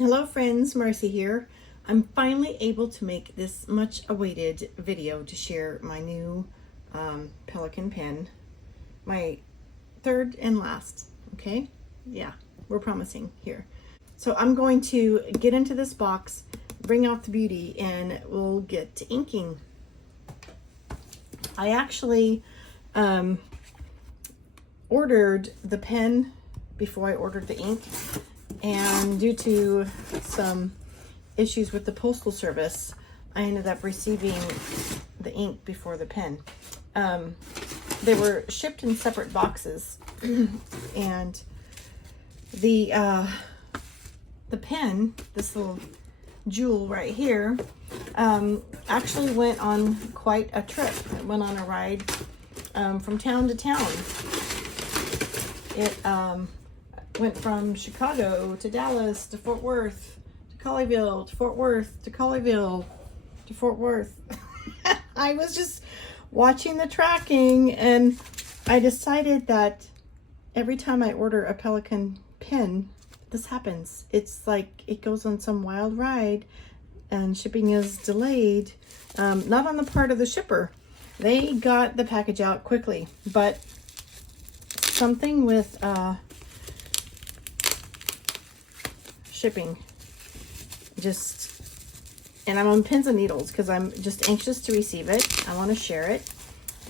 Hello friends, Marcy here. I'm finally able to make this much awaited video to share my new Pelikan pen. My third and last, okay? Yeah, we're promising here. So I'm going to get into this box, bring out the beauty, and we'll get to inking. I actually ordered the pen before I ordered the ink. And due to some issues with the postal service, I ended up receiving the ink before the pen. They were shipped in separate boxes, and the pen, this little jewel right here, actually went on quite a trip. It went on a ride from town to town. It went from Chicago to Dallas to Fort Worth to Colleyville to Fort Worth to Colleyville to Fort Worth. I was just watching the tracking, and I decided that every time I order a Pelikan pen, this happens. It's like it goes on some wild ride and shipping is delayed. Not on the part of the shipper. They got the package out quickly, but something with shipping and I'm on pins and needles because I'm just anxious to receive it. I want to share it,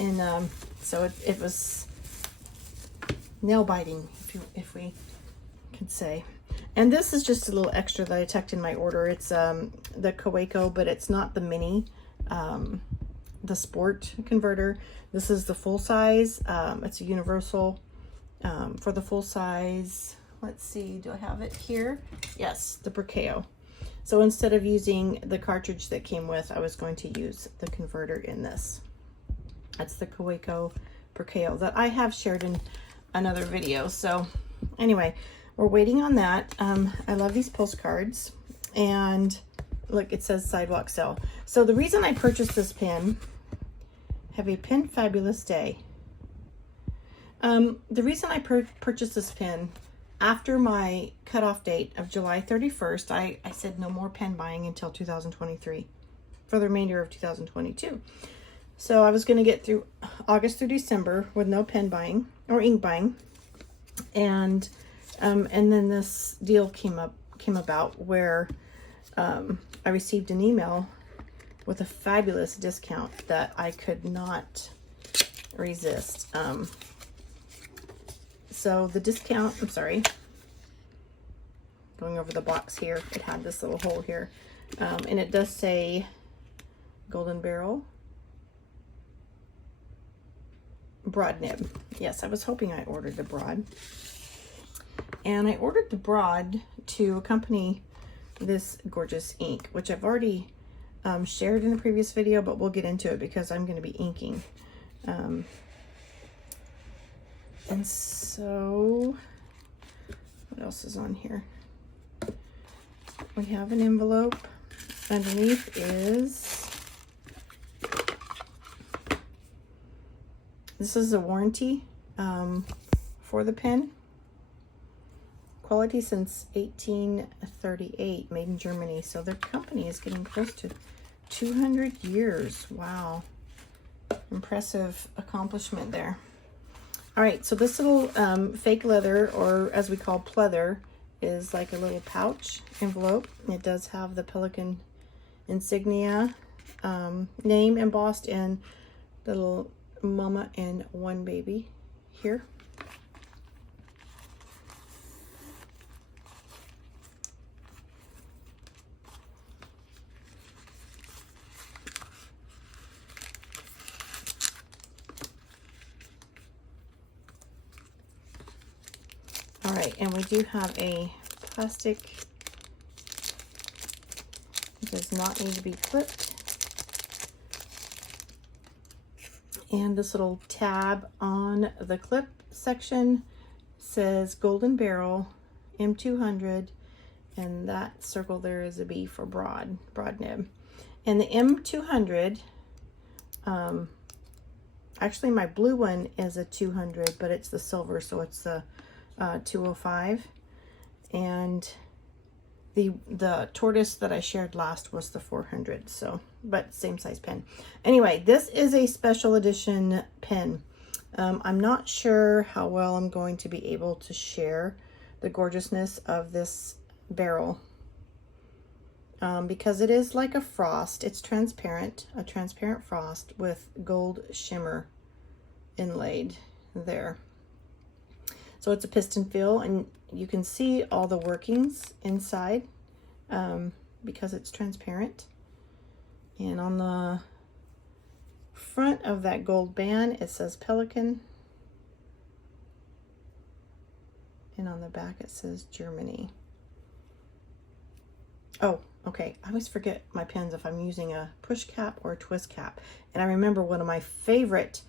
and so it was nail biting, if we could say. And this is just a little extra that I tucked in my order. It's the Kaweco, but it's not the mini, the sport converter. This is the full size. It's a universal for the full size. Let's see, do I have it here? Yes, the Perkeo. So instead of using the cartridge that came with, I was going to use the converter in this. That's the Kaweco Perkeo that I have shared in another video. So anyway, we're waiting on that. I love these postcards. And look, it says sidewalk sale. So the reason I purchased this pen, have a pen fabulous day. The reason I purchased this pen, after my cutoff date of July 31st, I said no more pen buying until 2023 for the remainder of 2022. So I was going to get through August through December with no pen buying or ink buying. And then this deal came about where I received an email with a fabulous discount that I could not resist. So the discount, I'm sorry, going over the box here, it had this little hole here, and it does say Golden Beryl broad nib. Yes, I was hoping I ordered the broad, and I ordered the broad to accompany this gorgeous ink, which I've already shared in the previous video, but we'll get into it because I'm going to be inking. And so, what else is on here? We have an envelope. Underneath is, this is a warranty for the pen. Quality since 1838, made in Germany. So their company is getting close to 200 years. Wow. Impressive accomplishment there. All right, so this little fake leather, or as we call pleather, is like a little pouch envelope. It does have the Pelikan insignia name embossed in the little mama and one baby here. All right, and we do have a plastic. It does not need to be clipped. And this little tab on the clip section says Golden Beryl M200, and that circle there is a B for broad nib. And the M200, actually my blue one is a 200, but it's the silver, so it's the 205. And The tortoise that I shared last was the 400, so, but same size pen. Anyway, this is a special edition pen. I'm not sure how well I'm going to be able to share the gorgeousness of this Beryl, because it is like a frost. It's transparent, a transparent frost with gold shimmer inlaid there. So it's a piston fill, and you can see all the workings inside because it's transparent. And on the front of that gold band, it says Pelikan. And on the back, it says Germany. Oh, okay. I always forget my pens if I'm using a push cap or a twist cap. And I remember one of my favorite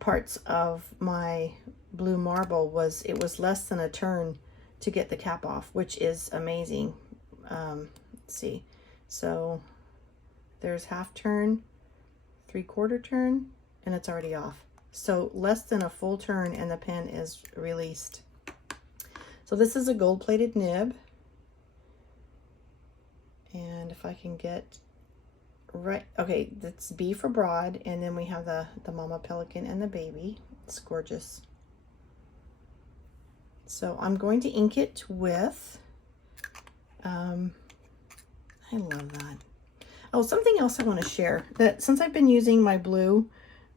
parts of my blue marble was it was less than a turn to get the cap off, which is amazing. Let's see. So there's half turn, 3/4 turn, and it's already off. So less than a full turn and the pen is released. So this is a gold-plated nib. And if I can get right, okay, that's B for broad, and then we have the mama pelican and the baby. It's gorgeous. So I'm going to ink it with, I love that. Oh, something else I want to share, that since I've been using my blue,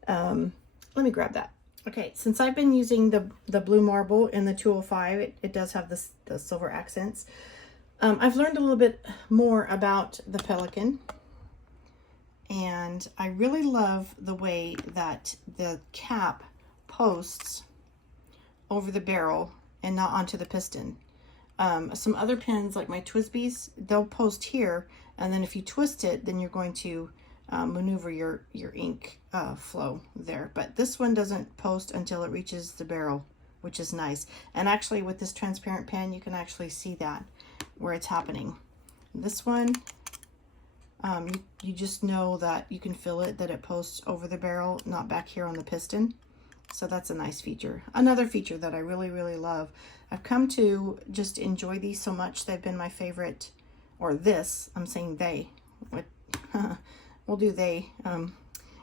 let me grab that. Okay, since I've been using the blue marble in the 205, it does have the silver accents. I've learned a little bit more about the Pelikan, and I really love the way that the cap posts over the barrel and not onto the piston. Some other pens, like my Twisbys, they'll post here, and then if you twist it, then you're going to maneuver your ink flow there. But this one doesn't post until it reaches the barrel, which is nice. And actually with this transparent pen, you can actually see that where it's happening. This one, you just know that you can feel it, that it posts over the barrel, not back here on the piston. So that's a nice feature. Another feature that I really, really love. I've come to just enjoy these so much. They've been my favorite, or this, I'm saying they. We'll do they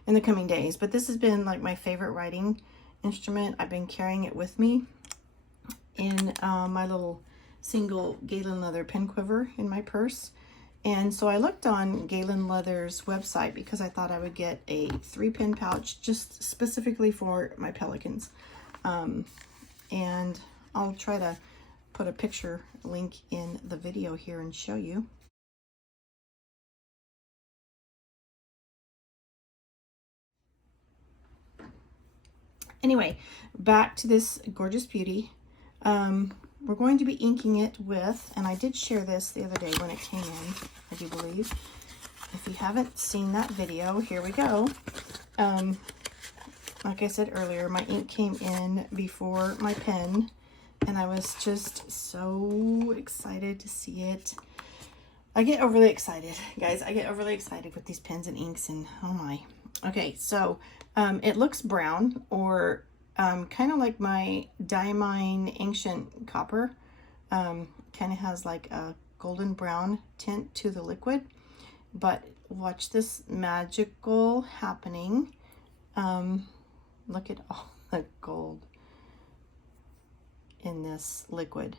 in the coming days. But this has been like my favorite writing instrument. I've been carrying it with me in my little single Galen leather pen quiver in my purse. And so I looked on Galen Leather's website because I thought I would get a 3-pin pouch just specifically for my Pelikans. And I'll try to put a picture link in the video here and show you. Anyway, back to this gorgeous beauty. We're going to be inking it with, and I did share this the other day when it came in, I do believe. If you haven't seen that video, here we go. Like I said earlier, my ink came in before my pen, and I was just so excited to see it. I get overly excited, guys. I get overly excited with these pens and inks, and oh my. Okay, so it looks brown, or kind of like my Diamine Ancient Copper. Kind of has like a golden brown tint to the liquid. But watch this magical happening. Look at all the gold in this liquid.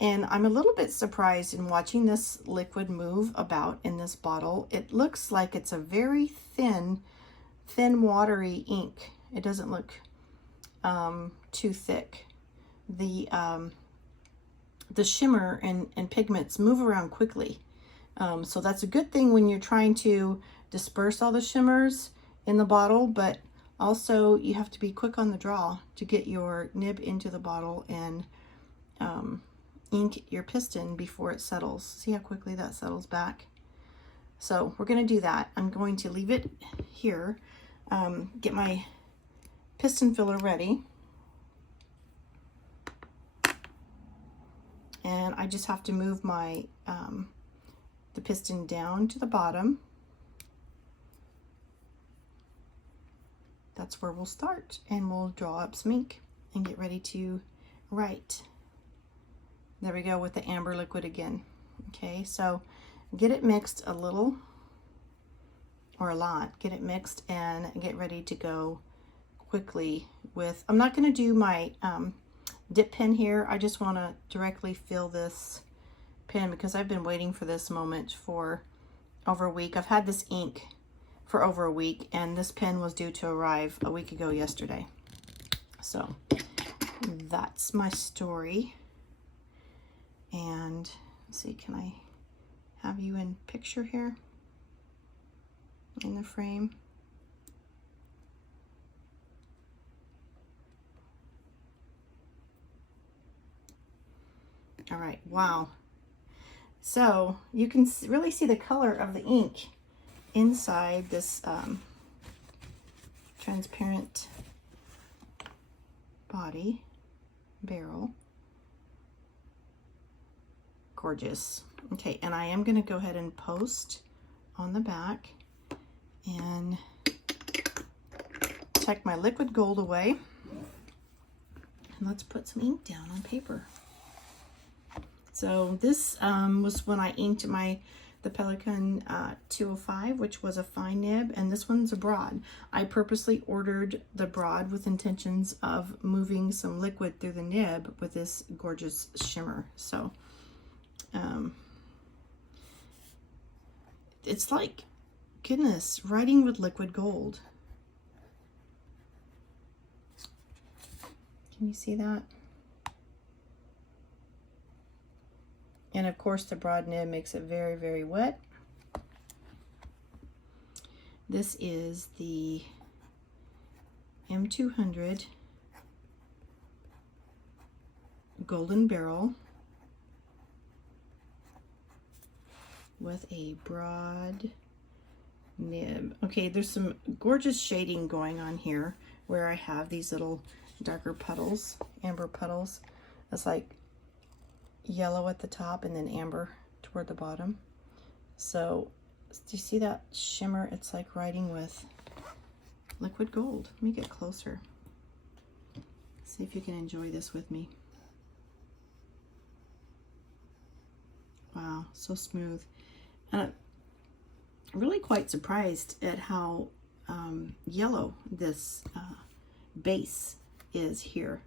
And I'm a little bit surprised in watching this liquid move about in this bottle. It looks like it's a very thin watery ink. It doesn't look too thick. The shimmer and pigments move around quickly. So that's a good thing when you're trying to disperse all the shimmers in the bottle, but also you have to be quick on the draw to get your nib into the bottle and ink your piston before it settles. See how quickly that settles back? So we're going to do that. I'm going to leave it here, get my piston filler ready, and I just have to move my the piston down to the bottom. That's where we'll start, and we'll draw up some ink and get ready to write. There we go with the amber liquid again. Okay, so get it mixed a little or a lot. Get it mixed and get ready to go quickly with, I'm not going to do my dip pen here. I just want to directly fill this pen because I've been waiting for this moment for over a week. I've had this ink for over a week, and this pen was due to arrive a week ago yesterday. So that's my story. And let's see, can I have you in picture here in the frame? All right, wow. So you can really see the color of the ink inside this transparent body barrel. Gorgeous. Okay, and I am going to go ahead and post on the back and tuck my liquid gold away. And let's put some ink down on paper. So this was when I inked the Pelikan 205, which was a fine nib, and this one's a broad. I purposely ordered the broad with intentions of moving some liquid through the nib with this gorgeous shimmer. So it's like, goodness, writing with liquid gold. Can you see that? And of course the broad nib makes it very, very wet. This is the M200 Golden Beryl with a broad nib. Okay, there's some gorgeous shading going on here where I have these little darker puddles, amber puddles. It's like yellow at the top and then amber toward the bottom. So do you see that shimmer? It's like writing with liquid gold. Let me get closer. See if you can enjoy this with me. Wow, so smooth. And I'm really quite surprised at how yellow this base is here,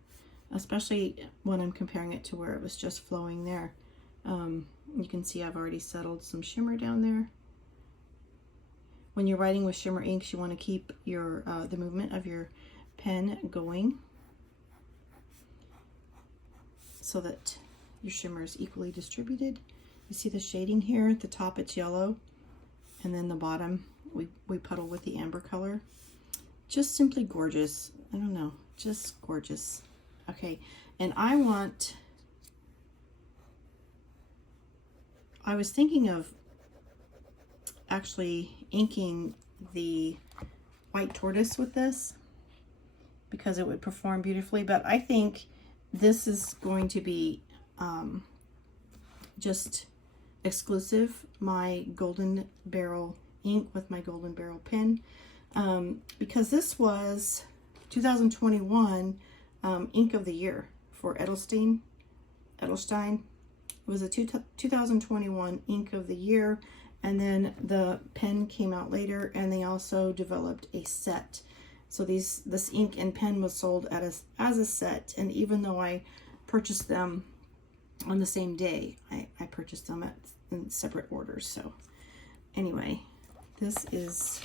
especially when I'm comparing it to where it was just flowing there. You can see I've already settled some shimmer down there. When you're writing with shimmer inks, you want to keep your the movement of your pen going so that your shimmer is equally distributed. You see the shading here? At the top it's yellow, and then the bottom we puddle with the amber color. Just simply gorgeous. I don't know, just gorgeous. Okay, and I was thinking of actually inking the white tortoise with this because it would perform beautifully, but I think this is going to be just exclusive, my Golden Beryl ink with my Golden Beryl pen, because this was 2021 ink of the year for Edelstein. It was a 2021 ink of the year, and then the pen came out later, and they also developed a set. So this ink and pen was sold as a set, and even though I purchased them on the same day, I purchased them in separate orders. So anyway, this is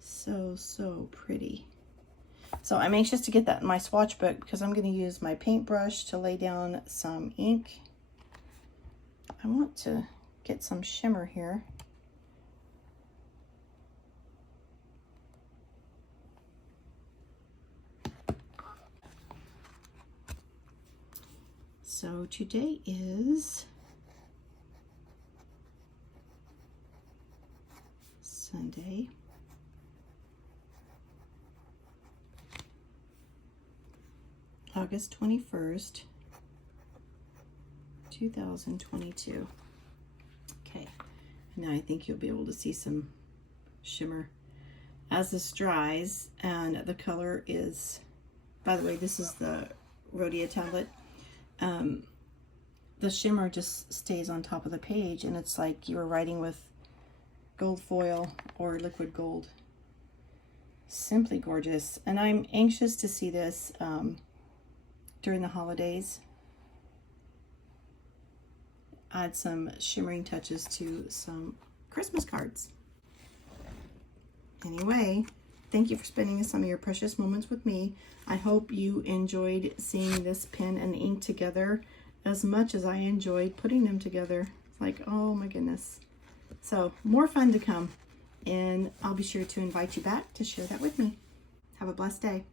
so pretty. So I'm anxious to get that in my swatch book because I'm going to use my paintbrush to lay down some ink. I want to get some shimmer here. So today is Sunday. August 21st, 2022. Okay, now I think you'll be able to see some shimmer as this dries, and the color is, by the way, this is the Rhodia tablet. the shimmer just stays on top of the page, and it's like you were writing with gold foil or liquid gold. Simply gorgeous, and I'm anxious to see this during the holidays. Add some shimmering touches to some Christmas cards. Anyway, thank you for spending some of your precious moments with me. I hope you enjoyed seeing this pen and ink together as much as I enjoyed putting them together. It's like, oh my goodness. So more fun to come, and I'll be sure to invite you back to share that with me. Have a blessed day.